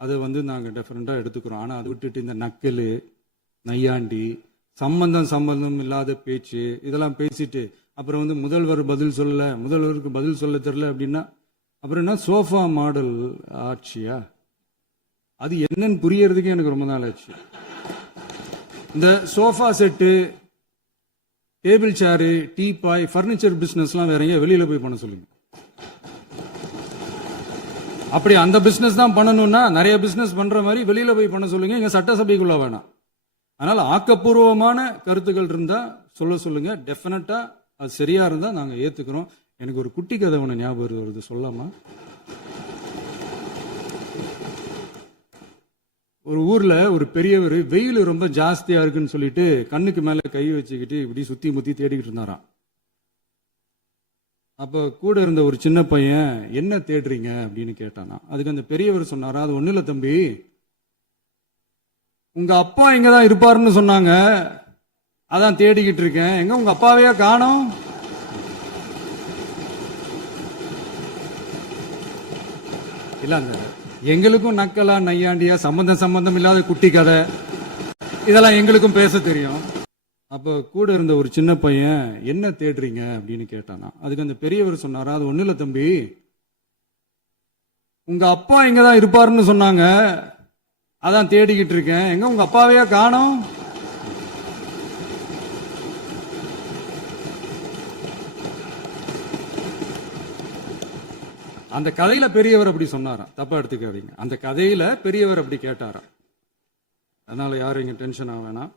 அதை நாங்கள் டெஃபரெண்டாக எடுத்துக்கிறோம். ஆனால் அதை விட்டுட்டு இந்த நக்கல், நையாண்டி, சம்பந்தம் இல்லாத பேச்சு இதெல்லாம் பேசிட்டு அப்புறம் முதல்வர் பதில் சொல்லல, முதல்வருக்கு பதில் சொல்ல தெரியல அப்படின்னா அப்புறம் என்ன சோஃபா மாடல் ஆட்சியா? அது என்னன்னு புரியறதுக்கு எனக்கு ரொம்ப நாள் ஆச்சு. இந்த sofa set, table chair, teapoy, furniture பிசினஸ்லாம் வேற எங்க வெளியில போய் பண்ண சொல்லுங்க. அப்படி அந்த பிசினஸ் தான் பண்ணணும்னா நிறைய பிசினஸ் பண்ற மாதிரி வெளியில போய் பண்ண சொல்லுங்க, இங்க சட்டசபைக்குள்ள வேணாம். அதனால ஆக்கப்பூர்வமான கருத்துக்கள் இருந்தா சொல்லுங்க. டெஃபினட்டா அது சரியா இருந்தா நாங்க ஏத்துக்கிறோம். எனக்கு ஒரு குட்டி கதை ஒன்று ஞாபகம் வருது, சொல்லாமா? ஒரு ஊர்ல ஒரு பெரியவர் வெயில் ரொம்ப ஜாஸ்தியா இருக்குன்னு சொல்லிட்டு கண்ணுக்கு மேல கை வச்சுக்கிட்டு இப்படி சுத்தி முத்தி தேடிக்கிட்டு இருந்தாராம். அப்ப கூட இருந்த ஒரு சின்ன பையன், என்ன தேடுறீங்க அப்படின்னு கேட்டானா. அதுக்கு அந்த பெரியவர் சொன்னாரா, அது ஒண்ணு இல்ல தம்பி, உங்க அப்பா இங்கதான் இருப்பாருன்னு சொன்னாங்க, அதான் தேடிக்கிட்டு இருக்கேன். எங்க உங்க அப்பாவையா காணோம்? இல்ல, எங்களுக்கும் நக்கலா, நையாண்டியா, சம்பந்தம் இல்லாத குட்டி கதை இதெல்லாம் எங்களுக்கும் பேச தெரியும். அப்ப கூட இருந்த ஒரு சின்ன பையன், என்ன தேடுறீங்க அப்படின்னு கேட்டானா. அதுக்கு அந்த பெரியவர் சொன்னாரா, அது ஒண்ணு இல்ல தம்பி, உங்க அப்பா இங்கதான் இருப்பாருன்னு சொன்னாங்க, அதான் தேடிக்கிட்டு இருக்கேன். எங்க உங்க அப்பாவையா காணோம்? அந்த கதையில பெரியவர் அப்படி சொன்னாராம், தப்பா எடுத்துக்காதீங்க. அந்த கதையில பெரியவர் அப்படி கேட்டாராம். அதனால யாரும் இங்க டென்ஷன் ஆக வேணாம்.